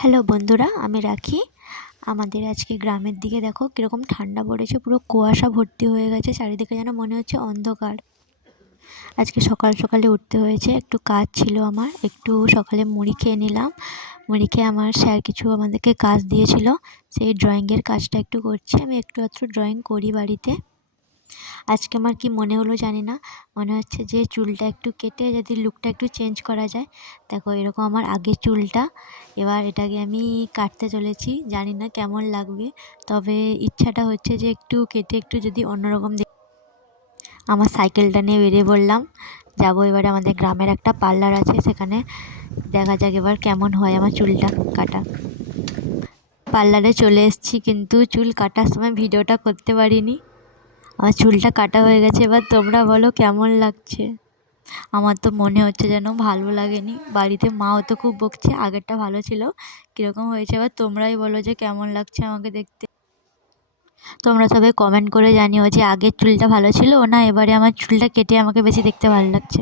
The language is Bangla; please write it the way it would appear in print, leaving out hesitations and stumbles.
হ্যালো বন্ধুরা, আমি রাখি। আমাদের আজকে গ্রামের দিকে দেখো কীরকম ঠান্ডা পড়েছে, পুরো কুয়াশা ভর্তি হয়ে গেছে চারিদিকে, যেন মনে হচ্ছে অন্ধকার। আজকে সকাল সকালে উঠতে হয়েছে, একটু কাজ ছিল আমার, একটু সকালে মুড়ি খেয়ে নিলাম। মুড়ি খেয়ে আমার স্যার কিছু আমাদেরকে কাজ দিয়েছিল, সেই ড্রয়িংয়ের কাজটা একটু করছি। আমি একটু আধটু ড্রয়িং করি বাড়িতে। আজকে আমার কি মনে হলো জানি না, মনে হচ্ছে যে চুলটা একটু কেটে যদি লুকটা একটু চেঞ্জ করা যায়। দেখো এরকম আমার আগের চুলটা, এবার এটাকে আমি কাটতে চলেছি, জানি না কেমন লাগবে, তবে ইচ্ছাটা হচ্ছে যে একটু কেটে একটু যদি অন্যরকম আমার সাইকেলটা নিয়ে বেরিয়ে পড়লাম। যাবো এবারে আমাদের গ্রামের একটা পার্লার আছে, সেখানে দেখা যাক এবার কেমন হয় আমার চুলটা কাটা। পার্লারে চলে এসেছি, কিন্তু চুল কাটার সময় ভিডিওটা করতে পারিনি। আমার চুলটা কাটা হয়ে গেছে, এবার তোমরা বলো কেমন লাগছে। আমার তো মনে হচ্ছে যেন ভালো লাগেনি, বাড়িতে মাও তো খুব বকছে, আগেরটা ভালো ছিল, কীরকম হয়েছে এবার তোমরাই বলো যে কেমন লাগছে আমাকে দেখতে। তোমরা সবাই কমেন্ট করে জানিও যে আগের চুলটা ভালো ছিল না এবারে আমার চুলটা কেটে আমাকে বেশি দেখতে ভালো লাগছে।